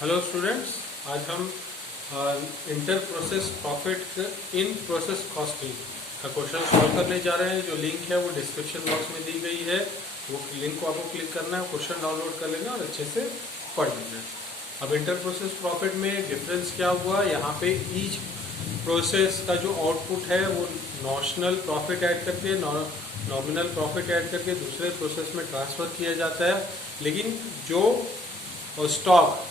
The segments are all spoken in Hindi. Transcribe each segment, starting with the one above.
हेलो स्टूडेंट्स, आज हम inter process profit in process costing का क्वेश्चन सॉल्व करने जा रहे हैं। जो लिंक है वो डिस्क्रिप्शन बॉक्स में दी गई है, वो लिंक को आपको क्लिक करना है, क्वेश्चन डाउनलोड कर लेना और अच्छे से पढ़ लेना है। अब इंटर प्रोसेस प्रॉफिट में डिफरेंस क्या हुआ, यहाँ पे ईच प्रोसेस का जो आउटपुट है वो नॉशनल प्रॉफिट ऐड करके नॉमिनल प्रॉफिट ऐड करके दूसरे प्रोसेस में ट्रांसफ़र किया जाता है, लेकिन जो स्टॉक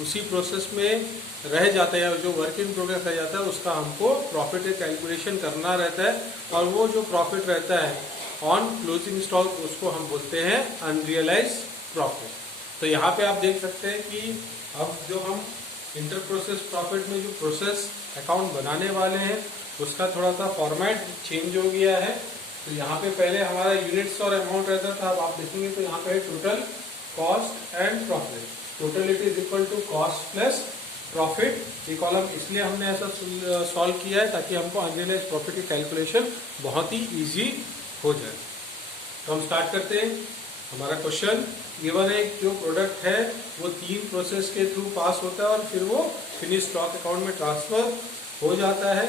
उसी प्रोसेस में रह जाता है या जो वर्क इन प्रोग्रेस रह जाता है उसका हमको प्रॉफिट का कैलकुलेशन करना रहता है। और वो जो प्रॉफिट रहता है ऑन क्लोजिंग स्टॉक उसको हम बोलते हैं अनरियलाइज प्रॉफिट। तो यहाँ पे आप देख सकते हैं कि अब जो हम इंटर प्रोसेस प्रॉफिट में जो प्रोसेस अकाउंट बनाने वाले हैं उसका थोड़ा सा फॉर्मेट चेंज हो गया है। तो यहाँ पे पहले हमारा यूनिट्स और अमाउंट रहता था, अब आप देखेंगे तो यहाँ पे total cost and profit. Totality is equal to cost plus profit. ये कॉलम इसलिए हमने ऐसा सॉल्व किया है ताकि हमको अनरियलाइज प्रॉफिट की कैलकुलेशन बहुत ही इजी हो जाए। तो हम स्टार्ट करते हैं। हमारा क्वेश्चन गिवन है, जो प्रोडक्ट है वो 3 प्रोसेस के थ्रू पास होता है और फिर वो फिनिश स्टॉक अकाउंट में ट्रांसफर हो जाता है।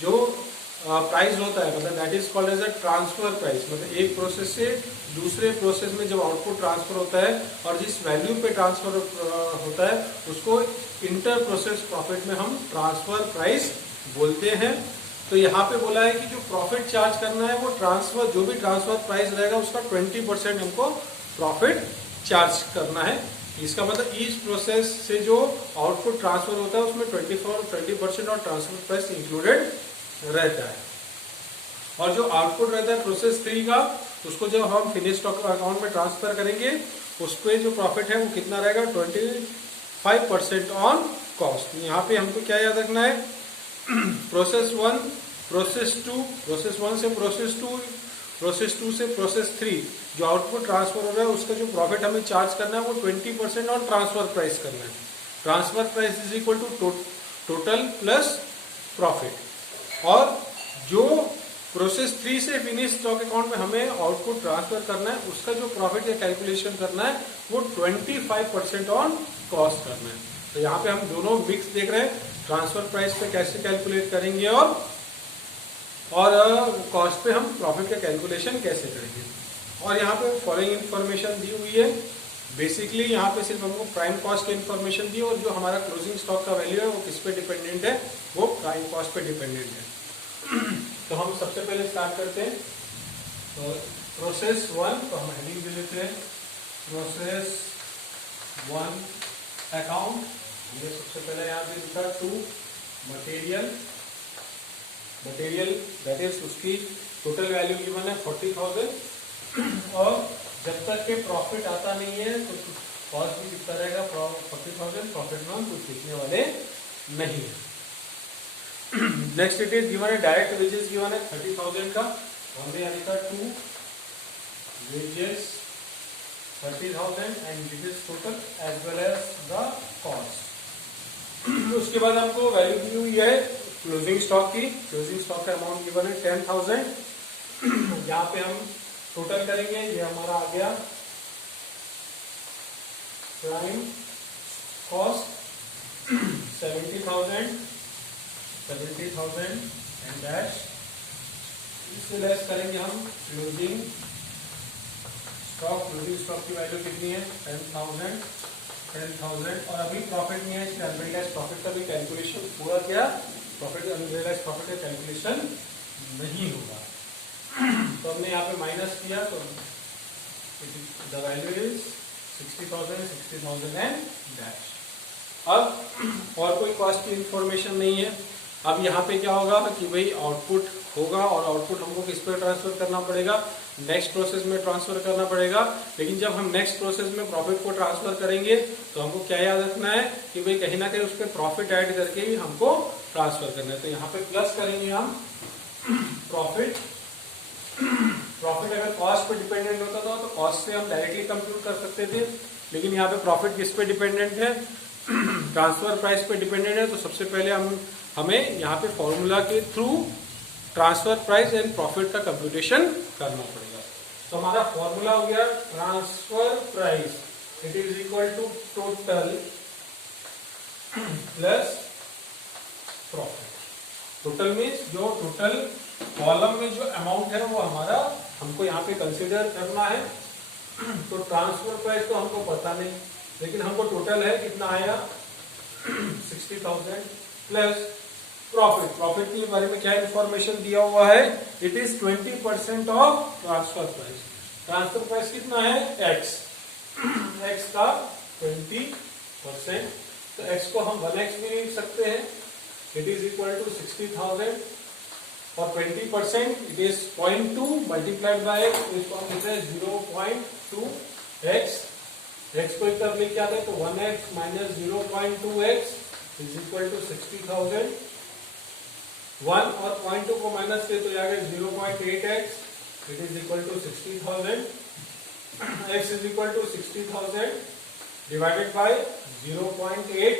जो प्राइस होता है मतलब that is called as a transfer price, मतलब एक प्रोसेस से दूसरे प्रोसेस में जब आउटपुट ट्रांसफर होता है और जिस वैल्यू पे ट्रांसफर होता है उसको इंटर प्रोसेस प्रॉफिट में हम ट्रांसफर प्राइस बोलते हैं। तो यहाँ पे बोला है कि जो प्रॉफिट चार्ज करना है वो ट्रांसफर जो भी ट्रांसफर प्राइस रहेगा उसका 20% हमको प्रॉफिट चार्ज करना है। इसका मतलब ईच प्रोसेस से जो आउटपुट ट्रांसफर होता है उसमें 20% और ट्रांसफर प्राइस इंक्लूडेड रहता है। और जो आउटपुट रहता है प्रोसेस 3 का उसको जब हम फिनिश स्टॉक अकाउंट में ट्रांसफर करेंगे उस पर जो प्रॉफिट है वो कितना रहेगा, 25% ऑन कॉस्ट। यहाँ पे हमको क्या याद रखना है, प्रोसेस 1 प्रोसेस 2 प्रोसेस 1 से प्रोसेस 2 प्रोसेस 2 से प्रोसेस 3 जो आउटपुट ट्रांसफर हो रहा है उसका जो प्रॉफिट हमें चार्ज करना है वो 20% ऑन ट्रांसफर प्राइस करना है। Transfer price is equal to total plus profit. और जो प्रोसेस 3 से फिनिश स्टॉक अकाउंट में हमें आउटपुट ट्रांसफर करना है उसका जो प्रॉफिट का कैलकुलेशन करना है वो 25% ऑन कॉस्ट करना है। तो यहाँ पे हम दोनों मिक्स देख रहे हैं, ट्रांसफर प्राइस पे कैसे कैलकुलेट करेंगे और कॉस्ट पे हम प्रॉफिट का कैलकुलेशन कैसे करेंगे। और यहाँ पे फॉलोइंग इन्फॉर्मेशन दी हुई है। बेसिकली यहाँ पे सिर्फ हमको प्राइम कॉस्ट की इन्फॉर्मेशन दी और जो हमारा क्लोजिंग स्टॉक का वैल्यू है वो किस पे डिपेंडेंट है, वो प्राइम कॉस्ट पे डिपेंडेंट है। तो हम सबसे पहले स्टार्ट करते हैं। तो प्रोसेस 1, तो हम हेडिंग दे देते हैं प्रोसेस 1 अकाउंट। ये सबसे पहले यहाँ पे लिखा 2 मटेरियल दैट इज उसकी टोटल वैल्यू गिवन है 40,000 और जब तक के प्रॉफिट आता नहीं है तो कॉस्ट भी कितना रहेगा, 40,000। प्रॉफिट में हम कुछ लिखने वाले नहीं है। नेक्स्ट इट इज गिवन है डायरेक्ट वेजेस गिवन है 30,000 का, हमने यहाँ लिखा 2 wages 30,000 and this is total as well as the cost. उसके बाद हमको वैल्यू दी हुई है क्लोजिंग स्टॉक की। क्लोजिंग स्टॉक का अमाउंट गिवन है 10,000। यहाँ पे हम टोटल करेंगे, ये हमारा आ गया प्राइम कॉस्ट 70,000 एंड डैश, इससे लेस करेंगे हम क्लोजिंग स्टॉक की वैल्यू कितनी है 10,000 और अभी प्रॉफिट नहीं है इसलिए अनरियलाइज प्रॉफिट का भी कैलकुलेशन पूरा किया, प्रॉफिट अनरियलाइज प्रॉफिट का कैलकुलेशन नहीं होगा। तो हमने यहाँ पे माइनस किया तो the value is 60,000 and dash. अब और कोई कॉस्ट की इंफॉर्मेशन नहीं है। अब यहाँ पे क्या होगा कि भाई आउटपुट होगा और आउटपुट हमको किस पे ट्रांसफर करना पड़ेगा, नेक्स्ट प्रोसेस में ट्रांसफर करना पड़ेगा। लेकिन जब हम नेक्स्ट प्रोसेस में प्रॉफिट को ट्रांसफर करेंगे तो हमको क्या याद रखना है कि भाई कहीं ना कहीं उस पर प्रॉफिट ऐड करके ही हमको ट्रांसफर करना है। तो यहाँ पे प्लस करेंगे हम प्रॉफिट अगर कॉस्ट पे डिपेंडेंट होता था तो कॉस्ट से हम डायरेक्टली कंप्यूट कर सकते थे, लेकिन यहाँ पे प्रॉफिट किस पे डिपेंडेंट है, ट्रांसफर प्राइस पे डिपेंडेंट है। तो सबसे पहले हमें यहाँ पे फॉर्मूला के through transfer price and profit का कंप्यूटेशन करना पड़ेगा। तो हमारा फॉर्मूला हो गया transfer price, it is equal to total plus profit. Total means जो टोटल कॉलम में जो अमाउंट है वो हमारा हमको यहाँ पे कंसिडर करना है। तो ट्रांसफर प्राइस तो हमको पता नहीं, लेकिन हमको टोटल है कितना आया 60,000 प्लस प्रॉफिट। प्रॉफिट के बारे में क्या इंफॉर्मेशन दिया हुआ है, it is 20% of transfer price. Transfer price कितना है x, x का 20%, तो x को हम 1x भी लिख सकते हैं, इट इज इक्वल टू 60,000 और 20% it is 0.2 multiplied by x, इसको हम लिख रहे हैं 0.2x। x को एक तरफ लिख के आते हैं तो 1x minus 0.2x is equal to 60,000। 1 और 0.2 को माइनस किए तो आ गया 0.8x, it is equal to 60,000। x is equal to 60,000 divided by 0.8।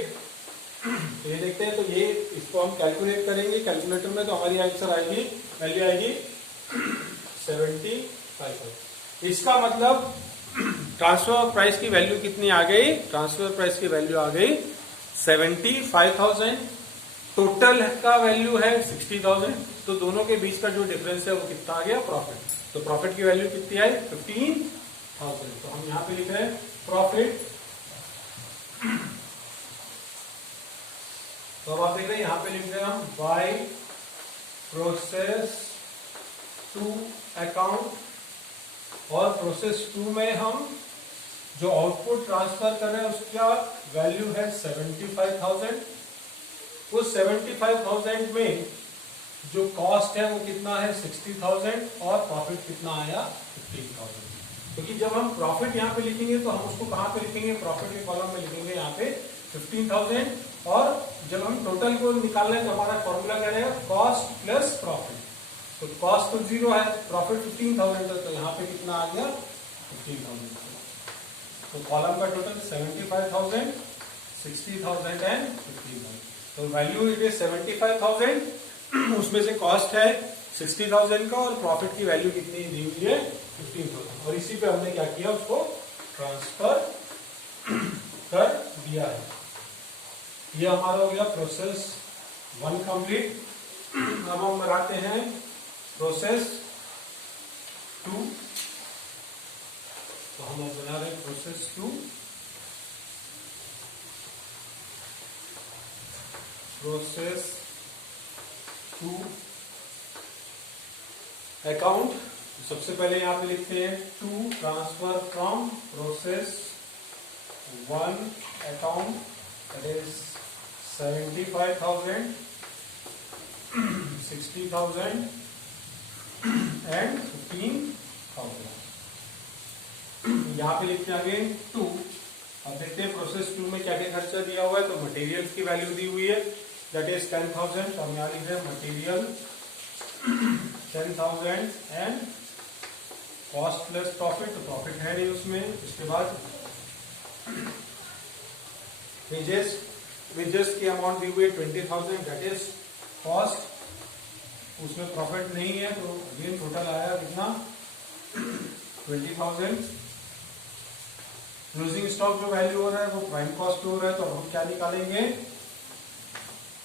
ये देखते हैं, तो ये इसको हम कैलकुलेट करेंगे कैलकुलेटर में, तो हमारी आंसर आएगी, वैल्यू आएगी 75। इसका मतलब ट्रांसफर प्राइस की वैल्यू कितनी आ गई, ट्रांसफर प्राइस की वैल्यू आ गई 75,000। टोटल का वैल्यू है 60,000, तो दोनों के बीच का जो डिफरेंस है वो कितना आ गया, प्रॉफिट। तो प्रॉफिट की वैल्यू कितनी आई 15,000। तो हम यहाँ पे लिख रहे हैं प्रॉफिट। तो अब आप देख रहे हैं यहाँ पे लिख रहे हैं हम बाय प्रोसेस टू अकाउंट, और प्रोसेस 2 में हम जो आउटपुट ट्रांसफर कर रहे हैं उसका वैल्यू है 75,000। उस 75,000 में जो कॉस्ट है वो कितना है 60,000 और प्रॉफिट कितना आया 15,000। क्योंकि जब हम प्रॉफिट यहाँ पे लिखेंगे तो हम उसको कहाँ पे लिखेंगे, प्रॉफिट के कॉलम में लिखेंगे यहाँ पे 15,000, और जब हम टोटल को निकाल रहे हैं तो हमारा फॉर्मूला क्या रहेगा, कॉस्ट प्लस प्रॉफिट। तो कॉस्ट तो 0 है, प्रॉफिट 15,000 है, तो यहाँ पे कितना आ गया 15,000। तो कॉलम का टोटल 75,000, 60,000 एंड 15,000। तो वैल्यू इट इज 75,000, उसमें से कॉस्ट है 60,000 का और प्रॉफिट की वैल्यू कितनी दी हुई है 15,000, और इसी पे हमने क्या किया, उसको ट्रांसफर कर दिया है। ये हमारा हो गया प्रोसेस 1 कंप्लीट। अब हम बनाते हैं प्रोसेस 2। तो हम अब बना रहे हैं प्रोसेस 2। Process 2 account. सबसे पहले यहां पे लिखते हैं to transfer from process 1 account, that is 75,000, 60,000 and 15,000। यहाँ पे लिखते हैं अगेन 2। अब देखते हैं प्रोसेस 2 में क्या क्या खर्चा दिया हुआ है। तो मटेरियल्स की वैल्यू दी हुई है, दैट इज 10,000। तो हम यहाँ लिख रहे हैं material 10,000 and cost plus profit, तो प्रॉफिट है नहीं उसमें। इसके बाद वेजेस की अमाउंट दी हुई है 20,000, दैट इज कॉस्ट, उसमें प्रॉफिट नहीं है, तो अगेन टोटल आया कितना 20,000। क्लोजिंग स्टॉक जो वैल्यू हो रहा है वो प्राइम कॉस्ट हो रहा है, तो हम क्या निकालेंगे,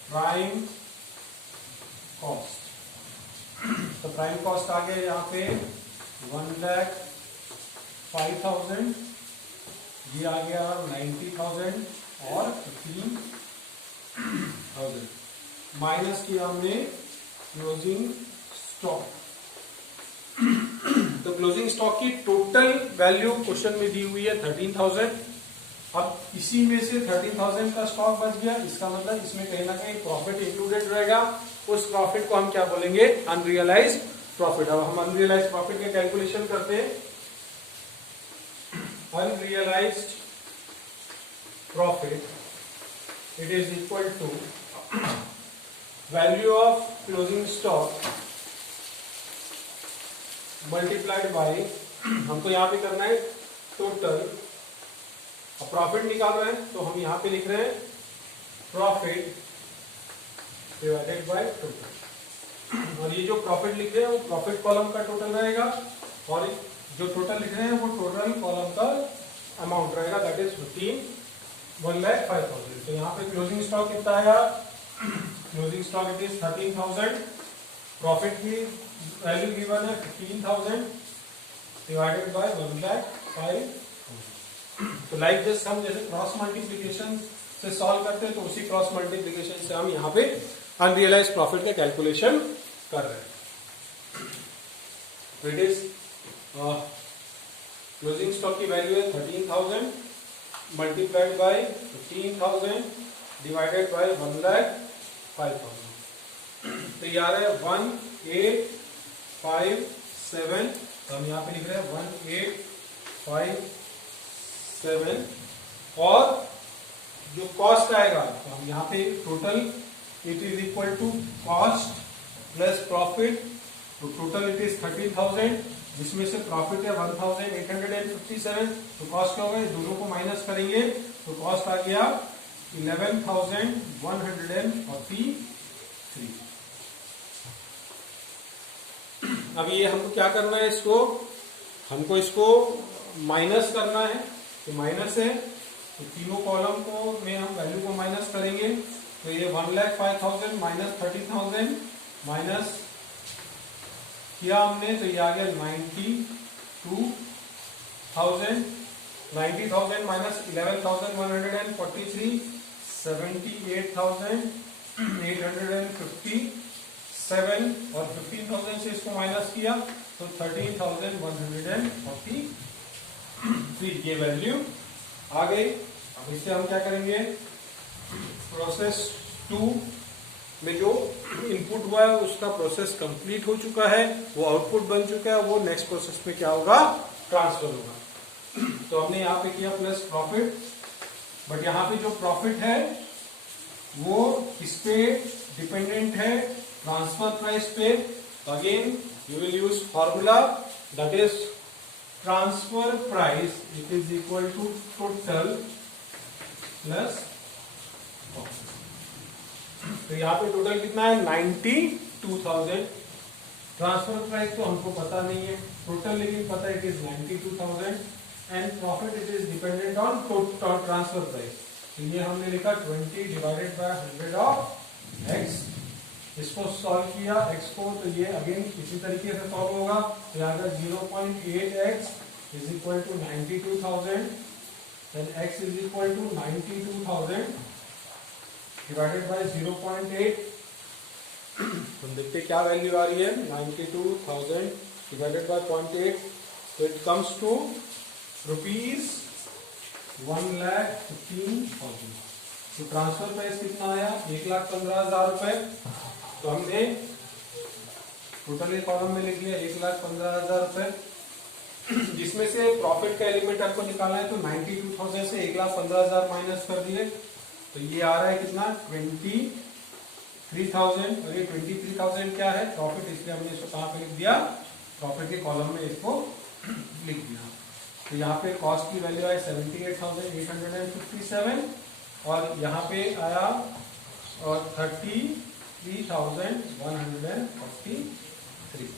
प्राइम कॉस्ट। तो प्राइम कॉस्ट आ गया यहाँ पे 1,05,000, ये आ गया 90,000 और 15,000, माइनस किया हमने क्लोजिंग स्टॉक। तो क्लोजिंग स्टॉक की टोटल वैल्यू क्वेश्चन में दी हुई है 13,000। अब इसी में से 13,000 का स्टॉक बच गया, इसका मतलब इसमें कहीं ना कहीं प्रॉफिट इंक्लूडेड रहेगा। उस प्रॉफिट को हम क्या बोलेंगे, अनरियलाइज्ड प्रॉफिट। अब हम अनरियलाइज्ड प्रॉफिट का कैलकुलेशन करते हैं। Unrealized profit it is equal to value of closing stock multiplied by, हमको यहाँ पे करना है टोटल। अब प्रॉफिट निकाल रहे हैं तो हम यहाँ पे लिख रहे हैं प्रॉफिट डिवाइडेड बाय टोटल, और ये जो प्रॉफिट लिख रहे हैं वो प्रॉफिट कॉलम का टोटल रहेगा, और जो टोटल लिख रहे हैं वो टोटल कॉलम का अमाउंट रहेगा, दैट इज 1,05,000। तो यहाँ पे क्लोजिंग स्टॉक कितना आया? Closing stock it is 13,000। Profit की वैल्यू गिवन है 15,000 डिवाइडेड बाय 1,05,000। तो लाइक दिस हम जैसे क्रॉस मल्टीप्लीकेशन से सॉल्व करते हैं तो उसी क्रॉस मल्टीप्लीकेशन से हम यहाँ पे अनरियलाइज प्रॉफिट का कैलकुलेशन कर रहे हैं। इट इज क्लोजिंग स्टॉक की वैल्यू है 13,000 मल्टीप्लाइड बाय 15,000 डिवाइडेड बाय 1,05,000। तो ये आ रहा है 1,857। तो हम यहाँ पे लिख रहे हैं 1,857। और जो कॉस्ट आएगा तो हम यहाँ पे total it is equal to cost plus profit. तो टोटल इट इज 13,000 जिसमें से प्रॉफिट है 1,857। तो कॉस्ट क्या होगा? दोनों को माइनस करेंगे तो कॉस्ट आ गया 11,143। अब ये हमको क्या करना है? हमको इसको माइनस करना है। तो माइनस है तो तीनों कॉलम को में हम वैल्यू को माइनस करेंगे। तो ये 1,05,000 माइनस 30,000 माइनस किया हमने तो ये आ गया 90,000 माइनस 11,143 78,857 और 15,000 से इसको माइनस किया तो 13,143 ये वैल्यू आ गई। अब इससे हम क्या करेंगे? प्रोसेस 2 में जो इनपुट हुआ है उसका प्रोसेस कंप्लीट हो चुका है, वो आउटपुट बन चुका है, वो नेक्स्ट प्रोसेस में क्या होगा? ट्रांसफर होगा। तो हमने यहाँ पे किया प्लस प्रॉफिट, बट यहाँ पे जो प्रॉफिट है वो किस पे डिपेंडेंट है? ट्रांसफर प्राइस पे। Again you will use formula that is transfer price it is equal to total plus. तो यहाँ पे टोटल कितना है? 92,000। ट्रांसफर प्राइस तो हमको पता नहीं है, टोटल लेकिन पता है it is 92,000 and profit it is dependent on transfer price. तो ये हमने लिखा 20 डिवाइडेड बाय 100 ऑफ एक्स। इसको सॉल्व किया एक्स को तो ये अगेन इसी तरीके से सॉल्व होगा। तो यहाँ पर 0.8x is equal to 92,000 then x is equal to 92,000 divided by 0.8। हम देखते क्या वैल्यू आ रही है? 92,000 डिवाइडेड बाय 0.8 तो इट कम्स टू ₹1,15,000। तो ट्रांसफर प्राइस कितना आया? 1,15,000 रुपए। तो हमने टोटल एक कॉलम में लिख लिया 1,15,000 रुपए, जिसमें से प्रॉफिट का एलिमेंट आपको निकालना है। तो 92,000 से 1,15,000 माइनस कर दिए तो ये आ रहा है कितना? 23,000। और ये 23,000 क्या है? प्रॉफिट, इसलिए हमने इसको कहां पे लिख दिया? प्रॉफिट के कॉलम में इसको लिख दिया। तो यहाँ पे कॉस्ट की वैल्यू आई 78,857 और यहाँ पे आया और 33,143।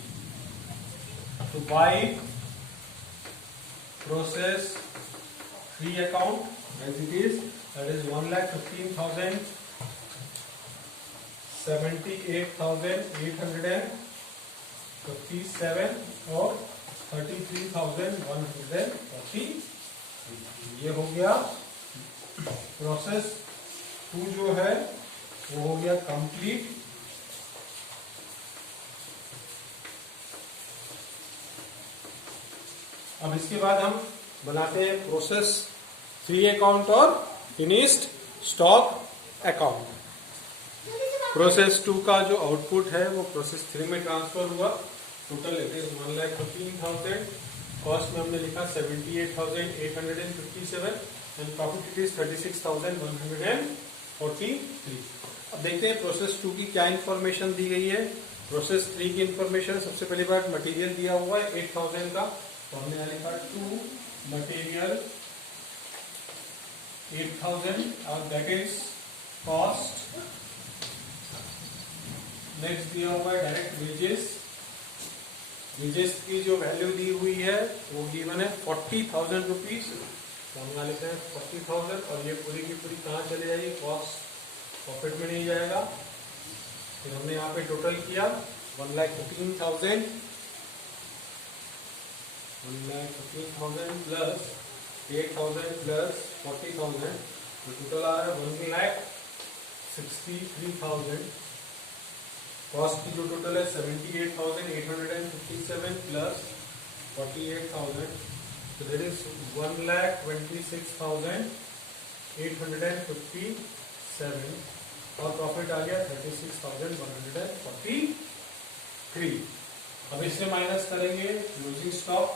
तो by process 3 account as it is that is 1,15,000 78,857 और 33,143। ये हो गया प्रोसेस 2 जो है वो हो गया कंप्लीट। अब इसके बाद हम बनाते हैं प्रोसेस 3 अकाउंट और फिनिश्ड स्टॉक अकाउंट। प्रोसेस 2 का जो आउटपुट है वो प्रोसेस 3 में ट्रांसफर हुआ। Total it is 1,15,000। कॉस्ट में हमने लिखा 78,857 एंड प्रॉफिट इट इज 36,143। अब देखते हैं प्रोसेस 2 की क्या इंफॉर्मेशन दी गई है। प्रोसेस 3 की इंफॉर्मेशन सबसे पहली बात मटेरियल दिया हुआ है 8,000 का। तो हमने यहाँ लिखा टू मटेरियल 8,000 और दैट इज कॉस्ट। नेक्स्ट दिया हुआ है डायरेक्ट वेजेस। वेजेस की जो वैल्यू दी हुई है वो गिवन है 40,000 रुपीज तो हम यहाँ लिखते हैं 40,000 और ये पूरी की पूरी कहाँ चले जाएगी, कॉस्ट प्रॉफिट में नहीं जाएगा। फिर हमने यहाँ पे टोटल किया 1,15,000 प्लस 8,000 प्लस 40,000, तो टोटल आ रहा है 1,63,000। कॉस्ट की जो टोटल है 78,857 प्लस 48,000, तो दैट इज 1,26,857 और प्रॉफिट आ गया 36,143। अब इससे माइनस करेंगे क्लोजिंग स्टॉक।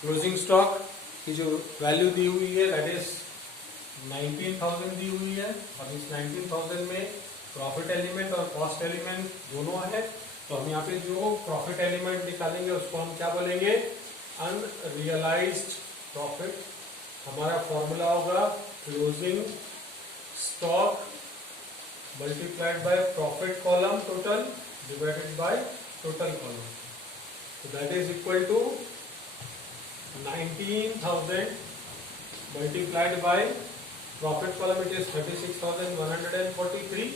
क्लोजिंग स्टॉक की जो वैल्यू दी हुई है दैट इज 19,000 दी हुई है, और इस 19,000 में प्रॉफिट एलिमेंट और कॉस्ट एलिमेंट दोनों है। तो हम यहाँ पे जो प्रॉफिट एलिमेंट निकालेंगे उसको हम क्या बोलेंगे, अनरियलाइज्ड प्रॉफिट। हमारा फॉर्मूला होगा closing stock multiplied by profit column total divided by total column, तो that is equal to 19,000 multiplied by profit column, it is 36,143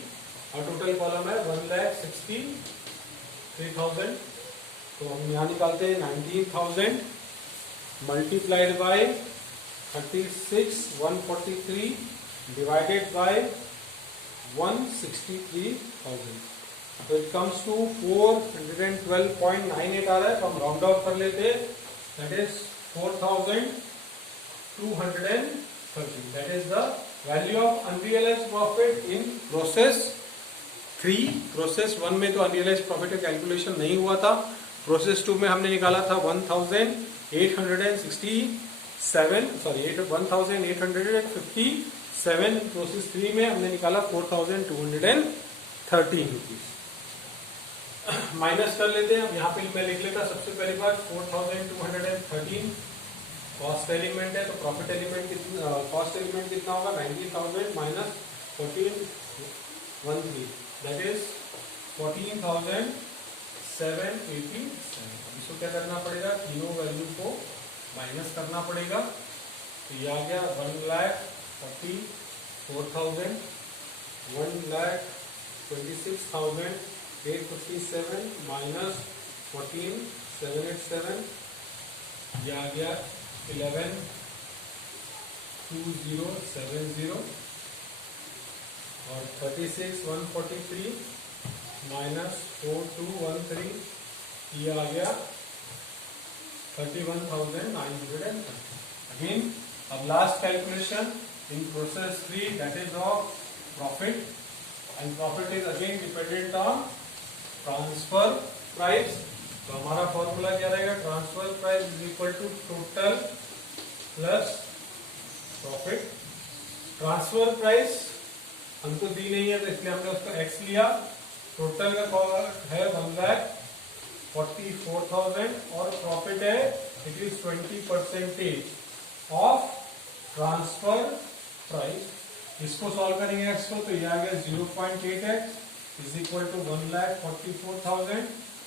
और टोटल कॉलम है 1,63,000। तो हम यहाँ निकालते हैं 19,000 मल्टीप्लाइड बाय 36,143 डिवाइडेड बाय 163,000, तो इट कम्स टू 412.98 आ रहा है। तो हम राउंड ऑफ कर लेते हैं, that is 4,230, that is the value of unrealized profit in process 3। Process 1 में तो अनरियलाइज्ड प्रॉफिट का कैलकुलेशन नहीं हुआ था, प्रोसेस 2 में हमने निकाला था 1,857, प्रोसेस 3 में हमने निकाला 4,213 रुपीज। माइनस कर लेते हैं। अब यहाँ पे मैं लिख लेता सबसे पहली बार 4,213 कॉस्ट एलिमेंट है, तो प्रॉफिट एलिमेंट कितना, कॉस्ट एलिमेंट कितना होगा, 19,000 माइनस 14,13, दैट इज 14,787। इसको क्या करना पड़ेगा, तीनों वैल्यू को माइनस करना पड़ेगा। तो ये आ गया 1,44,000, 1,26,857 माइनस 14,787, ये आ गया 11,2070 और 36,143 माइनस 4,213, ये आ गया 31,930। अगेन अब last calculation in process 3, that is of profit, and profit is again dependent on transfer price. तो हमारा फॉर्मूला क्या रहेगा, transfer price is equal to total plus profit. Transfer price हमको दी नहीं है तो इसलिए हमने उसका एक्स लिया। टोटल का कॉस्ट है 1,44,000 और प्रॉफिट है it is 20% of transfer price. इसको सॉल्व करेंगे एक्स को, तो ये आ गया 0.8x is equal to 1,44,000,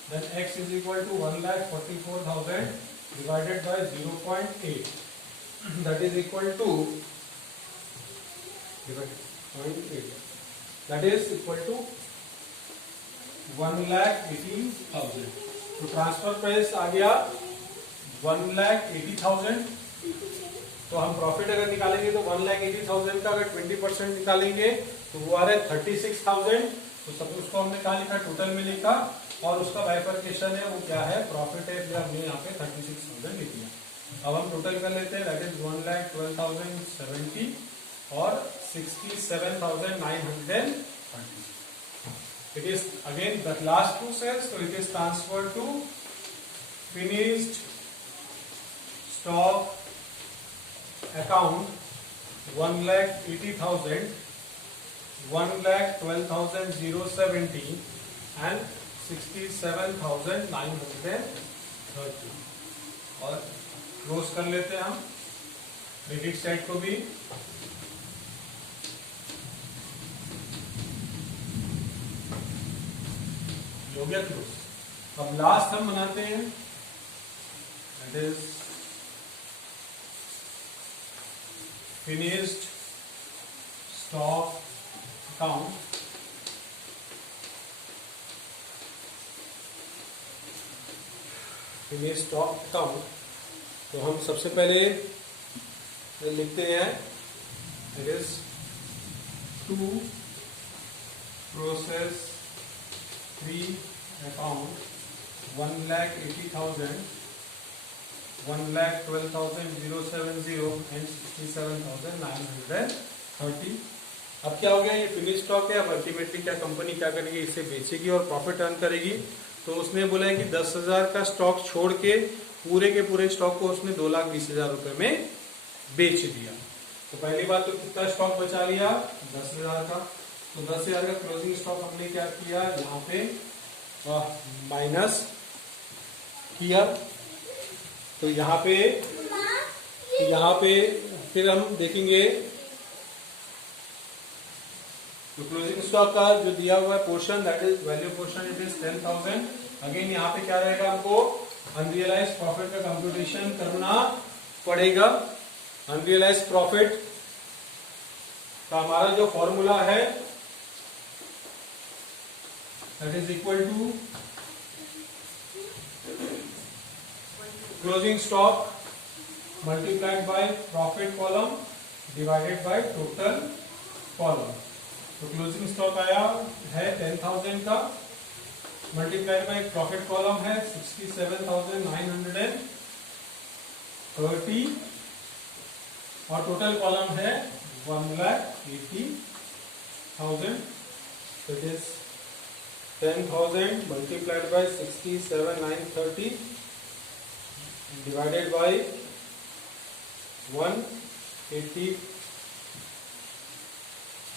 then x is equal to 1,44,000 divided by 0.8, that is equal to divided 0.8, that is equal to 1,80,000। तो ट्रांसफर प्राइस आ गया 1,80,000। तो हम प्रॉफिट अगर निकालेंगे तो 1,80,000 का अगर 20% निकालेंगे तो वो आ रहा है 36,000। तो सब उसको हमने कहा लिखा, टोटल में लिखा, और उसका बाइफर्केशन है वो क्या है, प्रॉफिट है, जो हमने यहाँ पे 36,000 लिख दिया। अब हम टोटल कर लेते हैं, दैट इज 1,12,070 और 67,930। It is again the last to sales, तो it is transfer to finished stock account 1,80,000, 1,12,070 and 67,930। और क्लोज कर लेते हैं हम क्रेडिट साइड को भी। हो गया क्लोज। अब लास्ट हम बनाते हैं that is finished stock account, finished stock account। तो हम सबसे पहले लिखते हैं it is to process 3 account 1,80,000, 1,12,070 and 67,930। अब क्या हो गया, ये फिनिश स्टॉक है। अब अल्टीमेटली क्या कंपनी क्या करेगी, इसे बेचेगी और प्रॉफिट अर्न करेगी। तो उसने बोला है कि 10,000 का स्टॉक छोड़ के पूरे स्टॉक को उसने 2,20,000 रुपए में बेच दिया। तो पहली बात तो कितना स्टॉक बचा लिया, 10,000 का। तो 10,000 का क्लोजिंग स्टॉक हमने क्या किया, यहाँ पे माइनस किया। तो यहाँ पे फिर हम देखेंगे तो क्लोजिंग स्टॉक का जो दिया हुआ है portion, that is value portion, it is 10,000। Again यहाँ पे क्या रहेगा, हमको अनरियलाइज प्रॉफिट का कंप्यूटेशन करना पड़ेगा। अनरियलाइज प्रॉफिट का हमारा जो फॉर्मूला है that is equal to closing stock multiplied by profit column divided by total column. तो क्लोजिंग स्टॉक आया है 10,000 का, मल्टीप्लाइड बाय प्रॉफिट कॉलम है 67,930 और टोटल कॉलम है 1,80,000। It is 10,000 multiplied by 67,930 divided bye 180।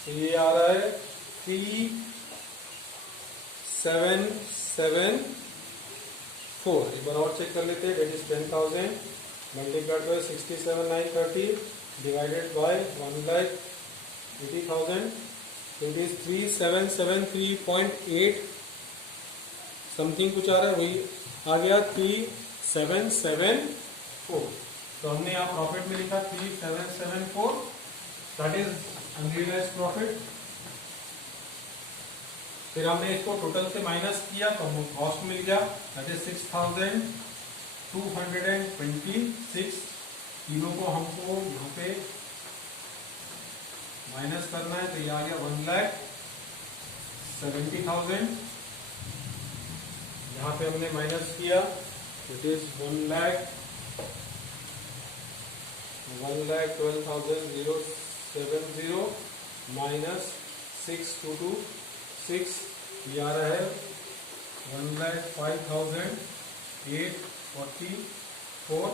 ये आ रहा है 3,774। एक बार और चेक कर लेते हैं। That is 10,000 multiplied by 67,930 divided by 1,80,000। It is 3,773.8 something कुछ आ रहा है, वही आ गया 3,774। तो हमने यहाँ प्रॉफिट में लिखा 3,774, दैट इज अनरियलाइज्ड प्रॉफिट। फिर हमने इसको टोटल से माइनस किया तो हमें कॉस्ट मिल गया, दैट इज 6,226। तीनों को हमको यहाँ पे माइनस करना है, तो ये आ गया 1,70,000। यहाँ पे हमने माइनस किया, इट इज 1,12,070 माइनस 6,226, ये आ रहा है 1,05,844।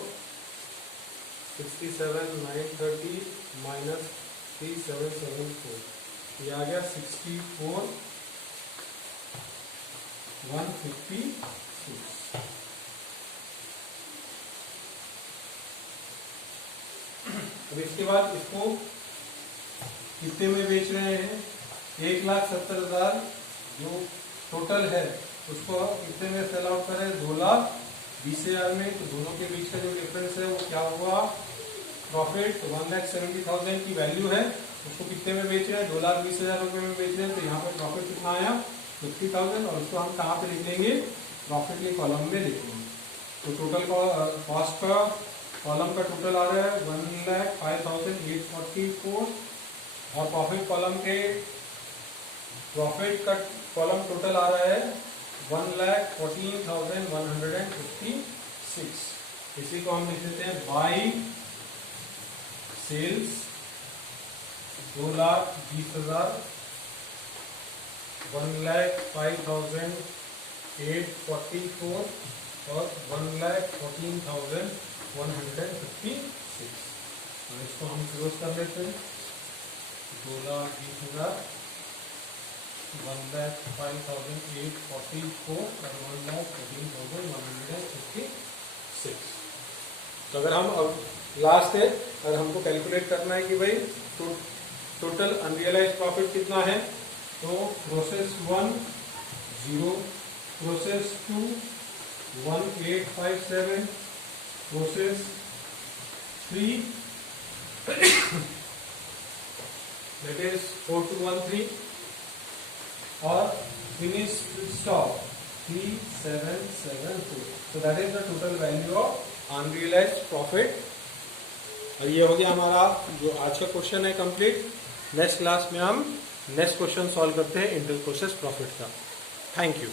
67,930 माइनस 3,774, ये आ गया 64,156। अब इसके बाद इसको कितने में बेच रहे हैं, 1,70,000 जो टोटल है उसको कितने में सेल आउट करें, 2,20,000 में। तो दोनों के बीच का जो डिफरेंस है वो क्या हुआ, प्रॉफिट। तो 1,70,000 की वैल्यू है, उसको कितने में बेच रहे हैं, 2,20,000 रुपए में बेच रहे हैं। तो यहाँ पर प्रॉफिट कितना आया, 50,000। और उसको हम कहाँ पे लिख लेंगे, प्रॉफिट के कॉलम में लिख लेंगे। तो टोटल कॉस्ट का कॉलम का टोटल आ रहा है 1,05,844 और प्रॉफिट कॉलम के प्रॉफिट का कॉलम टोटल आ रहा है 1,14,156। इसी को हम लिख देते हैं बाई सेल्स 2,20,000, 1,05,844 और 1,14,156। और इसको हम क्लोज कर लेते हैं, 2,20,000, 1,05,844 और 1,14,156। तो अगर हम अब लास्ट है, अगर हमको कैलकुलेट करना है कि भाई टोटल अनरियलाइज्ड प्रॉफिट कितना है, तो process 1 0, process 2 1,857, process 3 that is 4213 और finish stock 3772. So that is the total value of unrealized profit. और ये हो गया हमारा जो आज का क्वेश्चन है कंप्लीट। नेक्स्ट क्लास में हम नेक्स्ट क्वेश्चन सॉल्व करते हैं इंटर प्रोसेस प्रॉफिट का। Thank you.